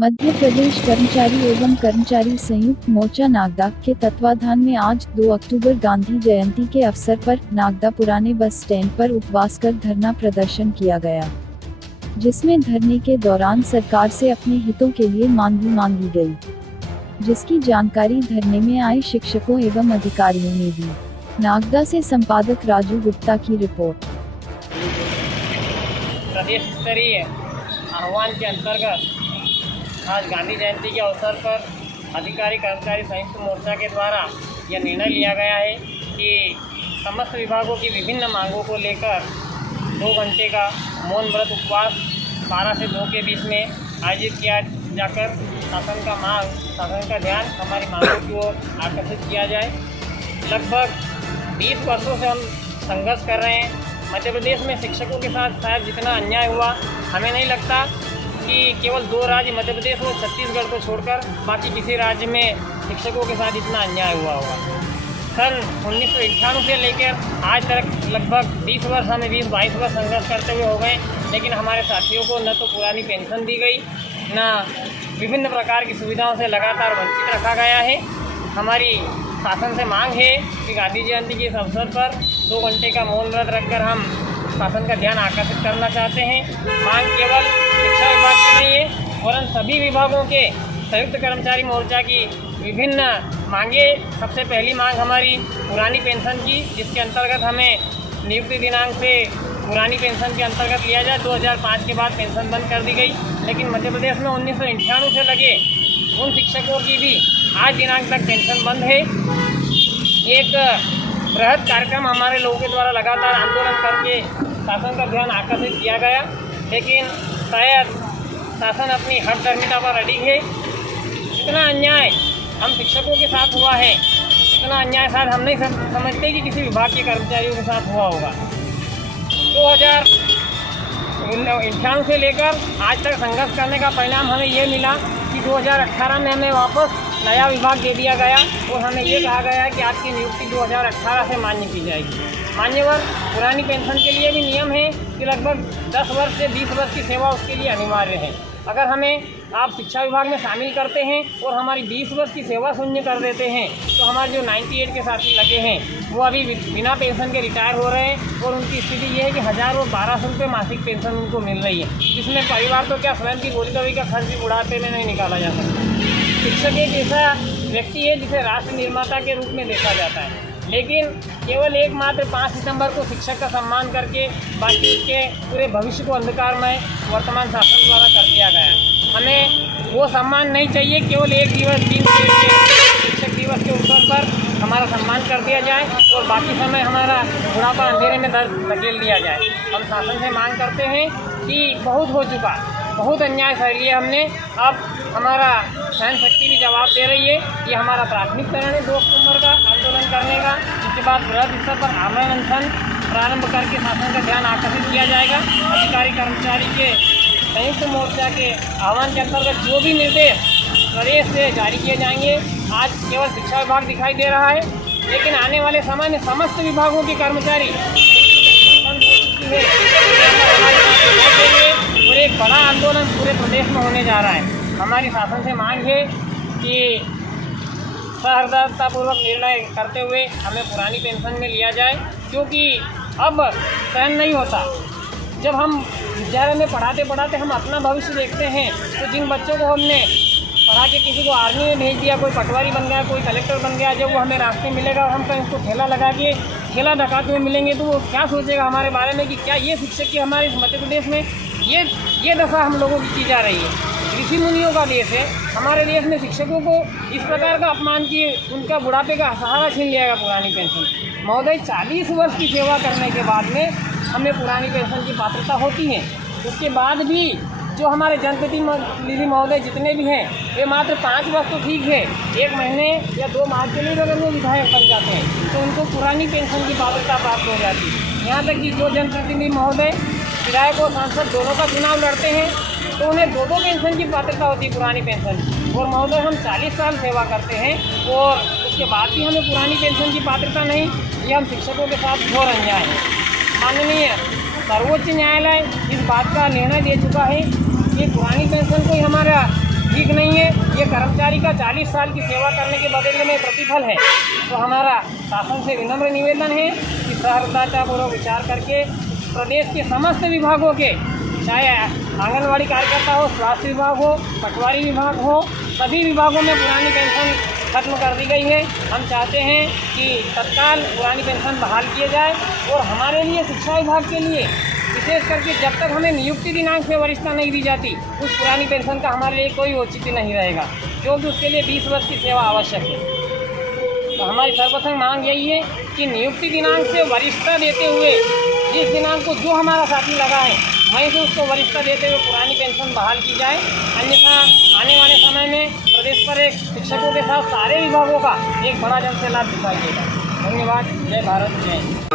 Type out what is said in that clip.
मध्य प्रदेश कर्मचारी एवं कर्मचारी संयुक्त मोर्चा नागदा के तत्वाधान में आज 2 अक्टूबर गांधी जयंती के अवसर पर नागदा पुराने बस स्टैंड पर उपवास कर धरना प्रदर्शन किया गया, जिसमें धरने के दौरान सरकार से अपने हितों के लिए मांगी गई, जिसकी जानकारी धरने में आए शिक्षकों एवं अधिकारियों ने दी। नागदा से संपादक राजू गुप्ता की रिपोर्ट। प्रदेश स्तरीय आह्वान के अंतर्गत आज गांधी जयंती के अवसर पर अधिकारी कर्मचारी संयुक्त मोर्चा के द्वारा यह निर्णय लिया गया है कि समस्त विभागों की विभिन्न मांगों को लेकर 2 घंटे का मौन व्रत उपवास 12 से 2 के बीच में आयोजित किया जाकर शासन का ध्यान हमारी मांगों की ओर आकर्षित किया जाए। लगभग 20 वर्षों से हम संघर्ष कर रहे हैं। मध्य प्रदेश में शिक्षकों के साथ शायद जितना अन्याय हुआ, हमें नहीं लगता कि केवल 2 राज्य मध्य प्रदेश और छत्तीसगढ़ को छोड़कर बाकी किसी राज्य में शिक्षकों के साथ इतना अन्याय हुआ होगा। सन 1991 से लेकर आज तक लगभग 20 वर्ष, हमें 20-22 वर्ष संघर्ष करते हुए हो गए, लेकिन हमारे साथियों को न तो पुरानी पेंशन दी गई, न विभिन्न प्रकार की सुविधाओं से लगातार वंचित रखा गया है। हमारी शासन से मांग है कि गांधी जयंती के इस अवसर पर 2 घंटे का मौन व्रत रखकर हम शासन का ध्यान आकर्षित करना चाहते हैं। मांग केवल शिक्षा विभाग की नहीं है, वरन सभी विभागों के संयुक्त कर्मचारी मोर्चा की विभिन्न मांगे। सबसे पहली मांग हमारी पुरानी पेंशन की, जिसके अंतर्गत हमें नियुक्ति दिनांक से पुरानी पेंशन के अंतर्गत लिया जाए। 2005 के बाद पेंशन बंद कर दी गई, लेकिन मध्य प्रदेश में 1998 से लगे उन शिक्षकों की भी आज दिनांक तक पेंशन बंद है। एक बृहद कार्यक्रम हमारे लोगों के द्वारा लगातार आंदोलन करके शासन का ध्यान आकर्षित किया गया, लेकिन शायद शासन अपनी हठधर्मिता पर अडिग है। इतना अन्याय हम शिक्षकों के साथ हुआ है, इतना अन्याय शायद हम नहीं समझते कि किसी विभाग के कर्मचारियों के साथ हुआ होगा। 2091 से लेकर आज तक संघर्ष करने का परिणाम हमें ये मिला कि 2018 में हमें वापस नया विभाग दे दिया गया और हमें ये कहा गया है कि आपकी नियुक्ति 2018 से मान्य की जाएगी। मान्यवर पुरानी पेंशन के लिए भी नियम है कि लगभग 10 वर्ष से 20 वर्ष की सेवा उसके लिए अनिवार्य है। अगर हमें आप शिक्षा विभाग में शामिल करते हैं और हमारी 20 वर्ष की सेवा शून्य कर देते हैं, तो हमारे जो 98 के साथी लगे हैं वो अभी बिना पेंशन के रिटायर हो रहे हैं और उनकी स्थिति ये है कि 1000 और 1200 रुपये मासिक पेंशन उनको मिल रही है, जिसमें परिवार तो क्या स्वयं की गोली दवाई का खर्च भी बुढ़ापे में नहीं निकाला जा सकता। शिक्षक एक ऐसा व्यक्ति है जिसे राष्ट्र निर्माता के रूप में देखा जाता है, लेकिन केवल एकमात्र 5 सितंबर को शिक्षक का सम्मान करके बाकी उसके पूरे भविष्य को अंधकारमय वर्तमान शासन द्वारा कर दिया गया। हमें वो सम्मान नहीं चाहिए। केवल एक दिवस 3 शिक्षक दिवस के अवसर पर हमारा सम्मान कर दिया जाए और बाकी समय हमारा बुढ़ापा अंधेरे में धकेल दिया जाए। हम शासन से मांग करते हैं कि बहुत हो चुका, बहुत अन्याय सह लिया हमने। अब हमारा सहन शक्ति भी जवाब दे रही है कि हमारा प्राथमिक चरण है 2 अक्टूबर का आंदोलन करने का। इसके बाद बृहद स्तर पर आमरण अनशन प्रारंभ करके शासन का ध्यान आकर्षित किया जाएगा। अधिकारी कर्मचारी के संयुक्त मोर्चा के आह्वान के अंतर्गत जो भी निर्देश प्रदेश से जारी किए जाएंगे, आज केवल शिक्षा विभाग दिखाई दे रहा है, लेकिन आने वाले समय में समस्त विभागों के कर्मचारी और एक बड़ा आंदोलन पूरे प्रदेश में होने जा रहा है। हमारी शासन से मांग है कि सहृदयतापूर्वक निर्णय करते हुए हमें पुरानी पेंशन में लिया जाए, क्योंकि अब सहन नहीं होता। जब हम विद्यालय में पढ़ाते हम अपना भविष्य देखते हैं, तो जिन बच्चों को हमने पढ़ा के किसी को आर्मी में भेज दिया, कोई पटवारी बन गया, कोई कलेक्टर बन गया, जब वो हमें रास्ते में मिलेगा और हम कहीं उसको ठेला लगा के ठेला ढकाते हुए मिलेंगे, तो वो क्या सोचेगा हमारे बारे में कि क्या ये शिक्षक की हमारे मध्य प्रदेश में ये दशा हम लोगों की जा रही है। ऋषि मुनियों का देश है, हमारे देश में शिक्षकों को इस प्रकार का अपमान किए उनका बुढ़ापे का सहारा छीन लिया गया पुरानी पेंशन। महोदय, 40 वर्ष की सेवा करने के बाद में हमें पुरानी पेंशन की पात्रता होती है। उसके बाद भी जो हमारे जनप्रतिनिधि महोदय जितने भी हैं, वे मात्र 5 वर्ष तो ठीक है, 1 महीने या 2 माह के लिए अगर वो विधायक बन जाते हैं तो उनको पुरानी पेंशन की पात्रता प्राप्त हो जाती है। यहाँ तक कि जो जनप्रतिनिधि महोदय विधायक और सांसद दोनों का चुनाव लड़ते हैं, तो उन्हें 2 पेंशन की पात्रता होती है पुरानी पेंशन। और महोदय, हम 40 साल सेवा करते हैं और उसके बाद भी हमें पुरानी पेंशन की पात्रता नहीं। ये हम शिक्षकों के साथ घोर अन्याय है। माननीय सर्वोच्च न्यायालय इस बात का निर्णय दे चुका है कि पुरानी पेंशन को ही हमारा ठीक नहीं है। ये कर्मचारी का 40 साल की सेवा करने के बदले में प्रतिफल है। तो हमारा शासन से विनम्र निवेदन है कि सहृदयतापूर्वक विचार करके प्रदेश के समस्त विभागों के, चाहे आंगनवाड़ी कार्यकर्ता हो, स्वास्थ्य विभाग हो, पटवारी विभाग हो, सभी विभागों में पुरानी पेंशन खत्म कर दी गई है। हम चाहते हैं कि तत्काल पुरानी पेंशन बहाल किए जाए और हमारे लिए शिक्षा विभाग के लिए विशेष करके जब तक हमें नियुक्ति दिनांक से वरिष्ठता नहीं दी जाती उस पुरानी पेंशन का हमारे लिए कोई औचित्य नहीं रहेगा, क्योंकि उसके लिए 20 वर्ष की सेवा आवश्यक है। तो हमारी सर्वप्रथम मांग यही है कि नियुक्ति दिनांक से वरिष्ठता देते हुए जिस दिनांक को जो हमारा साथी लगा है वहीं से उसको वरिष्ठता देते हुए पुरानी पेंशन बहाल की जाए। अन्यथा आने वाले समय में प्रदेश पर एक शिक्षकों के साथ सारे विभागों का एक बड़ा जन सैलाब दिखाई देगा। धन्यवाद। जय भारत, जय हिंद।